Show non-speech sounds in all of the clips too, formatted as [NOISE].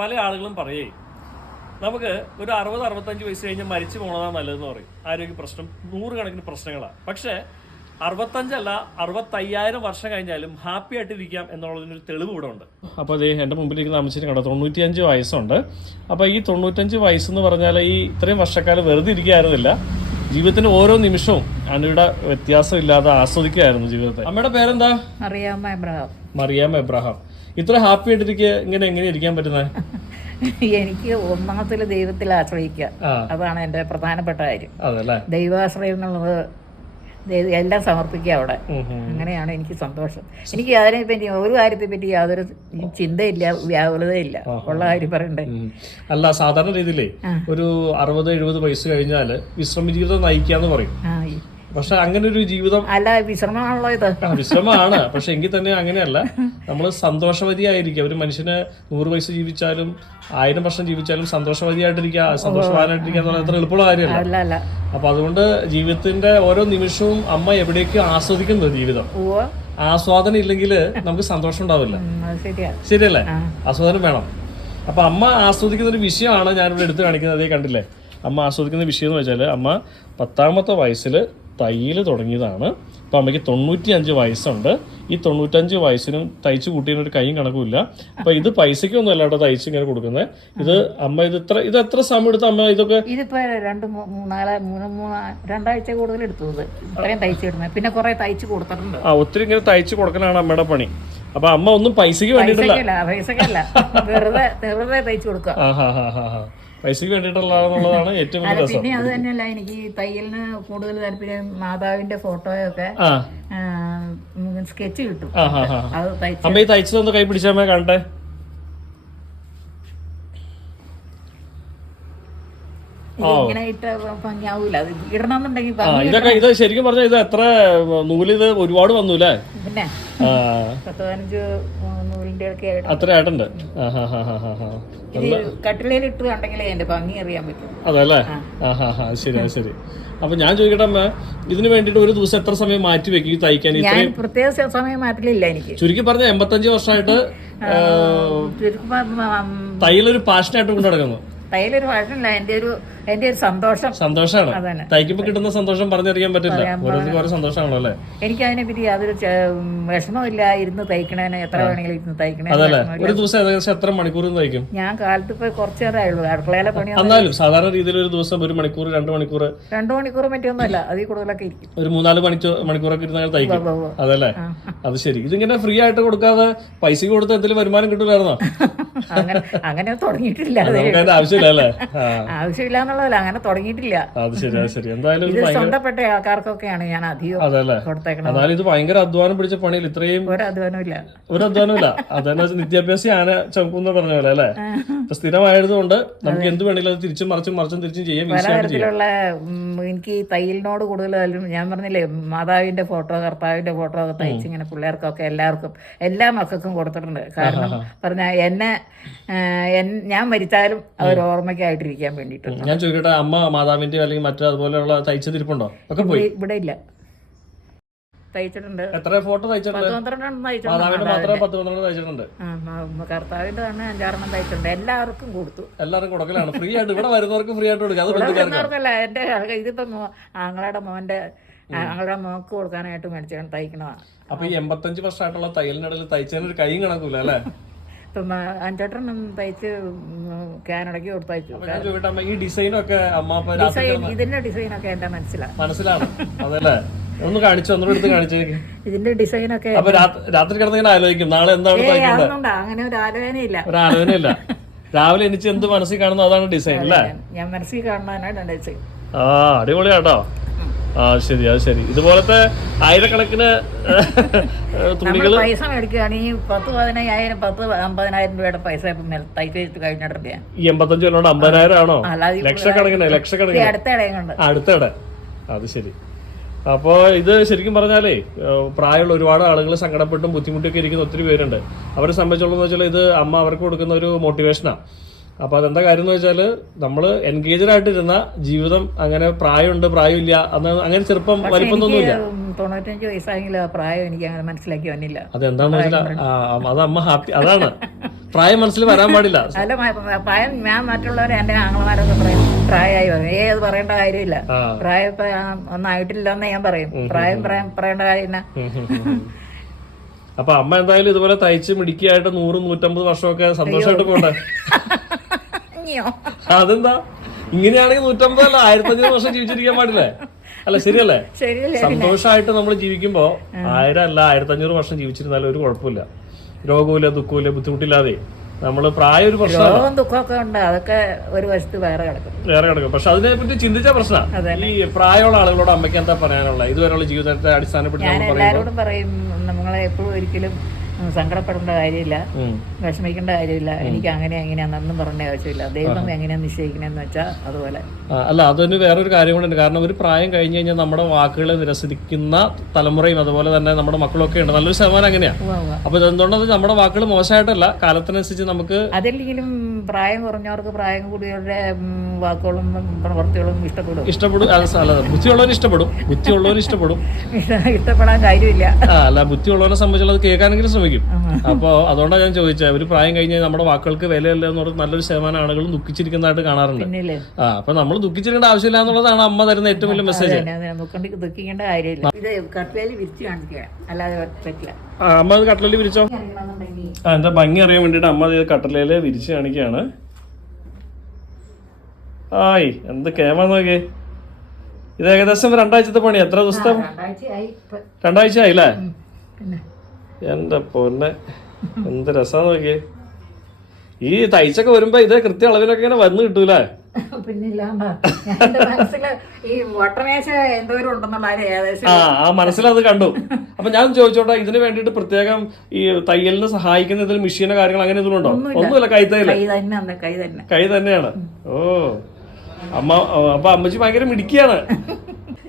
പല ആളുകളും പറയേ നമുക്ക് ഒരു അറുപത് അറുപത്തഞ്ച് വയസ്സ് കഴിഞ്ഞാൽ മരിച്ചു പോണതാണ് നല്ലതെന്ന് പറയും. ആരോഗ്യ പ്രശ്നം നൂറുകണക്കിന് പ്രശ്നങ്ങളാണ് പക്ഷേ അറുപത്തഞ്ചല്ല അറുപത്തയ്യായിരം വർഷം കഴിഞ്ഞാലും ഹാപ്പി ആയിട്ടിരിക്കാം എന്നുള്ളതിനൊരു തെളിവ് ഇവിടെ ഉണ്ട്. അപ്പോൾ അതേ എന്റെ മുമ്പിലിരിക്കുന്ന അമ്മച്ചിരി കണ്ടോ? തൊണ്ണൂറ്റിയഞ്ച് വയസ്സുണ്ട്. അപ്പോൾ ഈ തൊണ്ണൂറ്റഞ്ച് വയസ്സെന്ന് പറഞ്ഞാൽ ഈ ഇത്രയും വർഷക്കാലം വെറുതെ ഇരിക്കുകയായിരുന്നില്ല ജീവിതത്തിന്റെ ഓരോ നിമിഷവും അണ്ണയുടെ വ്യത്യാസം ഇല്ലാതെ ആസ്വദിക്കുകയായിരുന്നു ജീവിതത്തെ. അമ്മയുടെ പേരെന്താ? മറിയാമ എബ്രഹാം. മറിയാമ എബ്രഹാം. ഇത്ര ഹാപ്പി ആയിട്ടിരിക്കുക ഇങ്ങനെ എങ്ങനെ ഇരിക്കാൻ പറ്റുന്നത് എനിക്ക് ഒന്നാമത്തിൽ ദൈവത്തിൽ ആശ്രയിക്കുക അതാണ് എന്റെ പ്രധാനപ്പെട്ട കാര്യം. ദൈവാശ്രയം എന്നുള്ളത് എല്ലാം സമർപ്പിക്കുക അവിടെ. അങ്ങനെയാണ് എനിക്ക് സന്തോഷം. എനിക്ക് അതിനെ പറ്റി ഒരു കാര്യത്തെ പറ്റി യാതൊരു ചിന്തയില്ല വ്യാകുലതയില്ല. ഉള്ള കാര്യം പറയണ്ടേ. അല്ല സാധാരണ രീതിയിലേ ഒരു അറുപത് എഴുപത് വയസ്സ് കഴിഞ്ഞാൽ വിശ്രമ ജീവിതം നയിക്കാന്ന് പറയും. പക്ഷെ അങ്ങനെ ഒരു ജീവിതം അല്ല വിശ്രമമാണല്ലോ ഇത്. വിശ്രമമാണ്. പക്ഷെ എങ്കിൽ തന്നെ അങ്ങനെയല്ല. നമ്മൾ സന്തോഷവതിയായിരിക്കുക ഒരു മനുഷ്യന് നൂറ് വയസ്സ് ജീവിച്ചാലും ആയിരം വർഷം ജീവിച്ചാലും സന്തോഷവതിയായിട്ടിരിക്കുക സന്തോഷവാനായിട്ടിരിക്കുക എന്ന് പറഞ്ഞാൽ അത്ര എളുപ്പമുള്ള കാര്യമല്ല. അപ്പൊ അതുകൊണ്ട് ജീവിതത്തിന്റെ ഓരോ നിമിഷവും അമ്മ എവിടേക്കും ആസ്വദിക്കുന്നത് ജീവിതം? ആസ്വാദനം ഇല്ലെങ്കിൽ നമുക്ക് സന്തോഷം ഉണ്ടാവില്ല. ശരിയല്ലേ? ആസ്വാദനം വേണം. അപ്പൊ അമ്മ ആസ്വദിക്കുന്ന ഒരു വിഷയമാണ് ഞാനിവിടെ എടുത്തു കാണിക്കുന്നത്. അതേ കണ്ടില്ലേ? അമ്മ ആസ്വദിക്കുന്ന വിഷയം എന്ന് വെച്ചാൽ അമ്മ പത്താമത്തെ വയസ്സിൽ തയ്യൽ തുടങ്ങിയതാണ്. അപ്പോൾ അമ്മയ്ക്ക് തൊണ്ണൂറ്റി അഞ്ച് വയസ്സുണ്ട്. ഈ തൊണ്ണൂറ്റഞ്ച് വയസ്സിനും തയ്ച്ചു കൂട്ടിയതിന് ഒരു കൈയും കണക്കുമില്ല അപ്പം ഇത് പൈസയ്ക്കൊന്നും അല്ല കേട്ടോ തയ്ച്ച് ഇങ്ങനെ കൊടുക്കുന്നത്. ഇത് അമ്മ ഇത് ഇത്ര ഇത് എത്ര സമയം എടുത്ത് അമ്മ ഇതൊക്കെ ഇതിപ്പോ രണ്ട് മൂന്നാൽ മൂന്ന് മൂന്ന് രണ്ടാഴ്ച കൂടുതൽ എടുത്തത്. ഇത്രയും തയ്ച്ചിടുന്നത് പിന്നെ കുറെ തയ്ച്ചു കൊടുത്തിട്ടുണ്ട്. ആ ഒത്തിരി ഇങ്ങനെ തയ്ച്ചു കൊടുക്കലാണ് അമ്മയുടെ പണി. അപ്പൊ അമ്മ ഒന്നും പൈസക്ക് വേണ്ടിയിട്ടില്ല. പൈസക്കല്ല വെറുതെ വെറുതെ തയ്ച്ചു കൊടുക്കുക. ആ വേണ്ടിയിട്ടുള്ള വേണ്ടിയിട്ടുള്ളതാണെന്നുള്ളതാണ് ഏറ്റവും വലിയ രസം. പിന്നെ അത് തന്നെയല്ല എനിക്ക് ഈ തയ്യലിന് കൂടുതൽ താല്പര്യം മാതാവിന്റെ ഫോട്ടോയൊക്കെ സ്കെച്ച് കിട്ടും. അത് തയ്ച്ചു അമ്മ ഈ തയ്ച്ചതൊന്ന് കൈ പിടിച്ചാൽ കാണട്ടെ? ഇങ്ങനെ ഇട്ട ഭംഗിയാവൂല. അത് ഇടണമെന്നുണ്ടെങ്കിൽ ആ ഇതൊക്കെ ഇത് ശരിക്കും പറഞ്ഞാൽ ഇത് എത്ര നൂൽ ഇത് ഒരുപാട് വന്നൂലേ പിന്നെ ആ. പത്ത് പതിനഞ്ച് നൂലിന്റെ ഒക്കെ ആയിട്ട്. അത്ര ആയിട്ടുണ്ട് ആ ഹാ ഹാ ഹാ ഹാ ഹാ. ഇത് കട്ടിലയിൽ ഇട്ട് കണ്ടെങ്കിലേ എന്റെ ഭംഗി അറിയാൻ പറ്റും. അതല്ലേ? ആ. ഹാ ഹാ ശരി അത് ശരി. അപ്പൊ ഞാൻ ചോദിക്കട്ടെ അമ്മ ഇതിന് വേണ്ടിയിട്ട് ഒരു ദിവസം എത്ര സമയം മാറ്റി വെക്കും ഈ തയ്ക്കാൻ? ഞാൻ പ്രത്യേക സ- സമയം മാറ്റില്ല എനിക്ക്. ചുരുക്കി പറഞ്ഞ എൺപത്തഞ്ച് വർഷമായിട്ട് ചുരുക്കം പറഞ്ഞ, ഉം, തയ്യലൊരു പാഷനായിട്ട് കൊണ്ടു നടക്കുന്നു. തയ്യലൊരു ഫാഷനല്ല എന്റെ ഒരു എന്റെ ഒരു സന്തോഷം. സന്തോഷമാണ് അതന്നെ. തയ്ക്കുമ്പോ കിട്ടുന്ന സന്തോഷം പറഞ്ഞറിയാൻ പറ്റില്ല. ഓരോ സന്തോഷമാണല്ലോ അല്ലേ? എനിക്ക് അതിനെ പറ്റി യാതൊരു വിഷമമില്ല ഇരുന്ന് തയ്ക്കണേന് എത്ര വേണമെങ്കിലും ഇരുന്ന് തയ്ക്കണേ ഒരു ദിവസം ഏകദേശം എത്ര മണിക്കൂർ തയ്ക്കും? ഞാൻ കാലത്ത് ഇപ്പൊ കുറച്ചു നേരമേ ഉള്ളൂ അടുക്കളയിലെ പണി എന്നാലും സാധാരണ രീതിയിൽ ഒരു ദിവസം ഒരു മണിക്കൂർ രണ്ട് മണിക്കൂർ. രണ്ടു മണിക്കൂർ പറ്റിയൊന്നുമല്ല. അതിൽ കൂടുതലൊക്കെ ഇരിക്കും. ഒരു മൂന്നാൽ മണിക്കൂർ മണിക്കൂറൊക്കെ ഇരുന്ന് തയ്ക്കും. അതല്ലേ? അത് ശരി. ഇതിങ്ങനെ ഫ്രീ ആയിട്ട് കൊടുക്കാതെ പൈസ കൊടുത്ത് എന്തെങ്കിലും വരുമാനം കിട്ടൂലായിരുന്നോ? [LAUGHS] അങ്ങനെ അങ്ങനെ തുടങ്ങിയിട്ടില്ല. ആവശ്യമില്ല ആവശ്യമില്ല എന്നുള്ളതല്ല അങ്ങനെ തുടങ്ങിയിട്ടില്ല. ഇത് സ്വന്തപ്പെട്ട ആൾക്കാർക്കൊക്കെയാണ് ഞാൻ അധികം കൊടുത്തേക്കണത്. ഇത് ഭയങ്കര അധ്വാനം പിടിച്ച പണിയിൽ ഇത്രയും ഒരു അധ്വാനമില്ല ഒരു അധ്വാനമില്ല വെച്ചാൽ വിദ്യാഭ്യാസം ആന ചമക്കുന്ന പറഞ്ഞ പോലെ അല്ലേ? സ്ഥിരമായതുകൊണ്ട് നമുക്ക് എന്ത് വേണമെങ്കിലും തിരിച്ചും മറിച്ചും മറിച്ചും തിരിച്ചും ചെയ്യാം. പല ഈസി ആയിട്ട് ചെയ്യാം എനിക്ക് തയ്യലിനോട് കൂടുതലും ഞാൻ പറഞ്ഞില്ലേ മാതാവിന്റെ ഫോട്ടോ കർത്താവിന്റെ ഫോട്ടോ ഒക്കെ തയ്ച്ച് ഇങ്ങനെ പിള്ളേർക്കൊക്കെ എല്ലാവർക്കും എല്ലാ മക്കൾക്കും കൊടുത്തിട്ടുണ്ട്. കാരണം പറഞ്ഞ എന്നെ ഞാൻ മരിച്ചാലും അവർ ഓർമ്മയ്ക്കായിട്ടിരിക്കാൻ വേണ്ടിട്ടുണ്ട് ഞാൻ ചോദിക്കട്ടെ അമ്മ മാതാവിന്റെ അല്ലെങ്കിൽ മറ്റു അതുപോലെയുള്ള തയ്ച്ചതിരിപ്പുണ്ടോ ഒക്കെ പോയി? ഇവിടെ ഇല്ല. തയ്ച്ചിട്ടുണ്ട്. എത്ര ഫോട്ടോ തയ്ച്ചിട്ടുണ്ട്? കർത്താവിന്റെ തന്നെ അഞ്ചാറെണ്ണം തയ്ച്ചിട്ടുണ്ട്. എല്ലാവർക്കും കൊടുത്തു. എല്ലാവർക്കും കൊടുക്കലാണ്. ഫ്രീ ആയിട്ട് ഇവിടെ വരുന്നവർക്ക് ഫ്രീ ആയിട്ട് കൊടുക്കാം. ആൾക്കാർ ഇതിപ്പോ ആങ്ങളുടെ മോന്റെ ആങ്ങളുടെ മോക്ക് കൊടുക്കാനായിട്ട് മേടിച്ചാണ് തയ്ക്കണതാണ് അപ്പൊ ഈ എൺപത്തഞ്ച് വർഷമായിട്ടുള്ള തയ്യലിനിടയിൽ തയ്ച്ചതിന് ഒരു കൈയും കണക്കൂല അല്ലേ? [LAUGHS] ഇപ്പം അഞ്ചെട്ടെണ്ണം തയ്ച്ച് കാനഡയ്ക്ക് കൊടുത്തയച്ചു. ഈ ഡിസൈനൊക്കെ ഡിസൈൻ ഇതിന്റെ ഡിസൈനൊക്കെ എന്റെ മനസ്സിലാണ്. മനസ്സിലാണ്. അതല്ലേ? ഒന്ന് കാണിച്ചു ഒന്നുകൂടെ എടുത്ത് കാണിച്ചേക്ക് ഇതിന്റെ ഡിസൈനൊക്കെ അപ്പൊ രാത്രി കിടന്നിങ്ങനെ ആലോചിക്കും. നാളെ എന്താണ് അങ്ങനെ ഒരു ആലോചനയില്ല. ഒരു ആലോചനയില്ല. രാവിലെ എനിക്ക് എന്ത് മനസ്സിൽ കാണുന്നു അതാണ് ഡിസൈൻ അല്ലേ? ഞാൻ മനസ്സിൽ കാണുന്നതിനായിട്ടാണ് ഡിസൈൻ. ആ അടിപൊളിയാട്ടോ. ആ ശരി അത് ശരി. ഇതുപോലത്തെ ആയിരക്കണക്കിന് തുണികൾ പൈസ മേടിക്കുകയാണെങ്കിൽ പത്ത് പതിനയ്യായിരം പത്ത് അമ്പതിനായിരം രൂപയുടെ പൈസ ഇപ്പം മേൽ തയ്ച്ച് കഴിഞ്ഞിട്ടില്ല ഈ എൺപത്തഞ്ച് കൊല്ലോണ്ട് അമ്പതിനായിരം ആണോ? ലക്ഷക്കണക്കിന് ലക്ഷക്കണക്കിന്. അടുത്തിടെ അത് ശരി. അപ്പോൾ ഇത് ശരിക്കും പറഞ്ഞാലേ പ്രായമുള്ള ഒരുപാട് ആളുകൾ സങ്കടപ്പെട്ടും ബുദ്ധിമുട്ടൊക്കെ ഇരിക്കുന്ന ഒത്തിരി പേരുണ്ട്. അവരെ സംബന്ധിച്ചോളം വെച്ചാൽ ഇത് അമ്മ അവർക്ക് കൊടുക്കുന്ന ഒരു മോട്ടിവേഷനാണ് അപ്പൊ അതെന്താ കാര്യം എന്ന് വെച്ചാൽ നമ്മൾ എൻഗേജഡ് ആയിട്ടിരുന്ന ജീവിതം അങ്ങനെ പ്രായമുണ്ട് പ്രായമില്ല അന്ന് അങ്ങനെ ചെറുപ്പം വലിപ്പമൊന്നുമില്ല. തൊണ്ണൂറ്റഞ്ച് വയസ്സായെങ്കിലും ആ പ്രായം എനിക്ക് അങ്ങനെ മനസ്സിലാക്കി വന്നില്ല. അതെന്താന്ന് വെച്ചാൽ അത് അമ്മ ഹാപ്പി അതാണ്. പ്രായം മനസ്സിൽ വരാൻ പാടില്ല. [LAUGHS] അല്ല പ്രായം ഞാൻ മറ്റുള്ളവരെ എന്റെ ആങ്ങളമാരൊക്കെ പറയും പ്രായമായി പറയും അത് പറയേണ്ട കാര്യമില്ല. പ്രായം ഇപ്പൊ ആ, ഒന്നും ആയിട്ടില്ല എന്ന് ഞാൻ പറയും പ്രായം പ്രായം പറയേണ്ട കാര്യം. അപ്പൊ അമ്മ എന്തായാലും ഇതുപോലെ തയ്ച്ച് മിടിക്കായിട്ട് നൂറ് നൂറ്റമ്പത് വർഷമൊക്കെ സന്തോഷമായിട്ട് പോട്ടെ. [LAUGHS] അതെന്താ? ഇങ്ങനെയാണെങ്കിൽ നൂറ്റമ്പതല്ല ആയിരത്തഞ്ഞൂറ് വർഷം ജീവിച്ചിരിക്കാൻ പാടില്ലേ? അല്ല ശരിയല്ലേ? സന്തോഷമായിട്ട് നമ്മൾ ജീവിക്കുമ്പോ ആയിരം അല്ല ആയിരത്തഞ്ഞൂറ് വർഷം ജീവിച്ചിരുന്നാലും ഒരു കുഴപ്പമില്ല. രോഗമില്ല ദുഃഖമില്ല ബുദ്ധിമുട്ടില്ലാതെ. നമ്മൾ പ്രായ ഒരു പ്രശ്നം ദുഃഖമൊക്കെ ഉണ്ട്. അതൊക്കെ ഒരു വശത്ത് വേറെ കിടക്കും. വേറെ കിടക്കും. പക്ഷെ അതിനെ പറ്റി ചിന്തിച്ച പ്രശ്നം. ഈ പ്രായമുള്ള ആളുകളോട് അമ്മയ്ക്ക് എന്താ പറയാനുള്ള ഇതുവരെയുള്ള ജീവിതത്തെ അടിസ്ഥാനപ്പെടുത്തി എല്ലാവരോടും പറയും നമ്മളെ എപ്പോഴും ഒരിക്കലും സങ്കടപ്പെടേണ്ട കാര്യമില്ല. വിഷമിക്കേണ്ട കാര്യമില്ല. എനിക്ക് അങ്ങനെ എങ്ങനെയാണെന്നൊന്നും പറയേണ്ട ആവശ്യമില്ല. ദൈവം എങ്ങനെയാണ് നിശ്ചയിക്കണമെന്ന് വെച്ചാൽ അതുപോലെ. അല്ല അതൊരു വേറൊരു കാര്യം കൂടെ ഉണ്ട് കാരണം ഒരു പ്രായം കഴിഞ്ഞ് കഴിഞ്ഞാൽ നമ്മുടെ വാക്കുകളെ നിരസിക്കുന്ന തലമുറയും അതുപോലെ തന്നെ നമ്മുടെ മക്കളൊക്കെ ഉണ്ട്. നല്ലൊരു ശതമാനം അങ്ങനെയാ. അപ്പൊ ഇതെന്തുകൊണ്ടത് നമ്മുടെ വാക്കുകൾ മോശമായിട്ടല്ല കാലത്തിനനുസരിച്ച് നമുക്ക് അതല്ലെങ്കിലും പ്രായം കുറഞ്ഞവർക്ക് പ്രായം കൂടിയവരുടെ വാക്കുകളും ഉം, പ്രവൃത്തികളും ഇഷ്ടപ്പെടും. ഇഷ്ടപ്പെടും. ബുദ്ധിയുള്ളവന് ഇഷ്ടപ്പെടും. ബുദ്ധിയുള്ളവന് ഇഷ്ടപ്പെടും. [LAUGHS] ഇഷ്ടപ്പെടാൻ കാര്യമില്ല. അല്ല ബുദ്ധിയുള്ളവനെ സംബന്ധിച്ചുള്ള അത് കേൾക്കാനെങ്കിലും ശ്രമിക്കും. അപ്പൊ അതുകൊണ്ടാണ് ഞാൻ ചോദിച്ചത് ഒരു പ്രായം കഴിഞ്ഞ് നമ്മുടെ വാക്കുകൾക്ക് വിലയില്ല എന്ന് പറഞ്ഞ് നല്ലൊരു ശതമാനം ആളുകളും ദുഃഖിച്ചിരിക്കുന്നതായിട്ട് കാണാറുണ്ട്. ആ അപ്പൊ നമ്മൾ ദുഃഖിച്ചിരിക്കേണ്ട ആവശ്യമില്ല എന്നുള്ളതാണ് അമ്മ തരുന്ന ഏറ്റവും വലിയ മെസ്സേജ് ദുഃഖിക്കേണ്ട കാര്യമില്ല. ഇത് കട്ടിലേൽ വിരിച്ച് കാണിക്കുക. അല്ലാതെ പറ്റില്ല. അമ്മ അത് കട്ടലിൽ വിരിച്ചോ? ആ എന്താ ഭംഗി അറിയാൻ വേണ്ടിട്ട് അമ്മ അത് കട്ടലയിൽ വിരിച്ച് കാണിക്കുകയാണ്. ആയി എന്ത് കേമാ നോക്കിയേ? ഇത് ഏകദേശം രണ്ടാഴ്ചത്തെ പണി എത്ര ദിവസത്തെ. രണ്ടാഴ്ച ആയില്ലേ. പിന്നെ. എന്റെ പൊന്നെ എന്ത് രസാ നോക്കിയേ. ഈ തയ്ച്ചൊക്കെ വരുമ്പോ ഇത് കൃത്യ അളവിലൊക്കെ ഇങ്ങനെ വന്ന് കിട്ടൂലേ? ആ മനസ്സിലത് കണ്ടു. അപ്പൊ ഞാൻ ചോദിച്ചോട്ടെ ഇതിന് വേണ്ടിട്ട് പ്രത്യേകം ഈ തയ്യലിന് സഹായിക്കുന്ന ഇതിൽ മെഷീനോ കാര്യങ്ങൾ അങ്ങനെ ഇതിലുണ്ടോ? ഉണ്ടോ ഒന്നുമില്ല കൈ തന്നെ കൈ തന്നെയാണ്. ഓ. അമ്മ അപ്പൊ അമ്മച്ചി ഭയങ്കര മിടുക്കിയാണ്.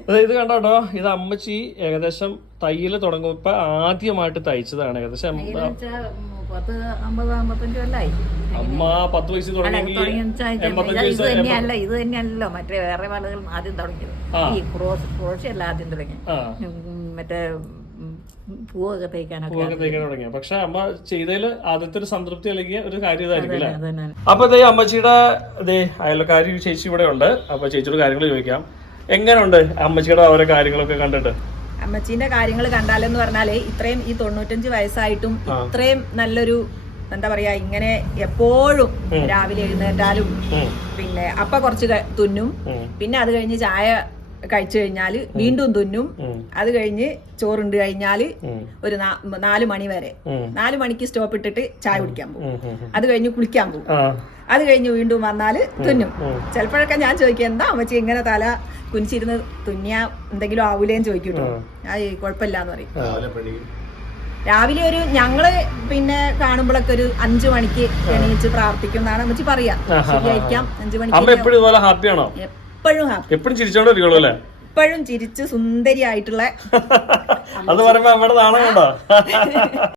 അതെ ഇത് കണ്ടോട്ടോ ഇത് അമ്മച്ചി ഏകദേശം തയ്യൽ തുടങ്ങുമ്പോ ആദ്യമായിട്ട് തയ്ച്ചതാണ്. ഏകദേശം അമ്മ പത്ത് വയസ്സിൽ എൺപത്തഞ്ച് ഇത് തന്നെയല്ല മറ്റേ വേറെ പലകളും ആദ്യം തുടങ്ങിയത്. ഈ ക്രോസ് ക്രോഷി എല്ലാം ആദ്യം തുടങ്ങി മറ്റേ പൂവൊക്കെ തേക്കാനൊക്കെ പൂവൊക്കെ തേക്കാൻ തുടങ്ങിയ? പക്ഷെ അമ്മ ചെയ്തതിൽ ആദ്യത്തെ ഒരു സംതൃപ്തി അല്ലെങ്കിൽ ഒരു കാര്യം ഇതായിരിക്കും അല്ലേ? അപ്പൊ ഇതേ അമ്മച്ചിയുടെ ഇതേ അയൽക്കാരി ചേച്ചി ഇവിടെ ഉണ്ട്. അപ്പൊ ചേച്ചിയുടെ കാര്യങ്ങൾ ചോദിക്കാം. എങ്ങനെയുണ്ട് അമ്മച്ചിയുടെ ഓരോ കാര്യങ്ങളൊക്കെ കണ്ടിട്ട്? അമ്മച്ചീന്റെ കാര്യങ്ങൾ കണ്ടാലെന്ന് പറഞ്ഞാൽ ഇത്രയും ഈ തൊണ്ണൂറ്റഞ്ച് വയസ്സായിട്ടും ഇത്രയും നല്ലൊരു എന്താ പറയാ ഇങ്ങനെ എപ്പോഴും രാവിലെ എഴുന്നേറ്റാലും പിന്നെ അപ്പ കുറച്ച് ക- തുന്നും. പിന്നെ അത് കഴിഞ്ഞ് ചായ കഴിച്ചു കഴിഞ്ഞാൽ വീണ്ടും തുന്നും. അത് കഴിഞ്ഞ് ചോറുണ്ട് കഴിഞ്ഞാൽ ഒരു നാല് മണി വരെ. നാല് മണിക്ക് സ്റ്റോപ്പ് ഇട്ടിട്ട് ചായ കുടിക്കാൻ പോകും. അത് കഴിഞ്ഞ് കുളിക്കാൻ പോകും. അത് കഴിഞ്ഞ് വീണ്ടും വന്നാൽ തുന്നും. ചിലപ്പോഴൊക്കെ ഞാൻ ചോദിക്കും എന്താ അമ്മച്ചി ഇങ്ങനെ തല കുനിച്ചിരുന്ന് തുന്നിയ? എന്തെങ്കിലും ആവൂലേന്ന് ചോദിക്കും കേട്ടോ ആ കുഴപ്പമില്ലാന്ന് പറയും. രാവിലെ ഒരു ഞങ്ങൾ പിന്നെ കാണുമ്പോഴൊക്കെ ഒരു അഞ്ചു മണിക്ക് എണീച്ച് പ്രാർത്ഥിക്കും എന്നാണ് അമ്മച്ചി പറയാ. ശരിയായിരിക്കാം. അഞ്ചു മണിക്ക് എപ്പോഴും ഇതുപോലെ ഹാപ്പിയാണോ? എപ്പോഴും ഹാപ്പി. എപ്പോഴും ചിരിച്ചോണ്ടിരിക്കുള്ളൂ അല്ലേ? എപ്പോഴും ചിരിച്ച് സുന്ദരിയായിട്ടുള്ള [LAUGHS] അത് പറയുമ്പോ അവിടെ നാണം കണ്ടോ? [LAUGHS]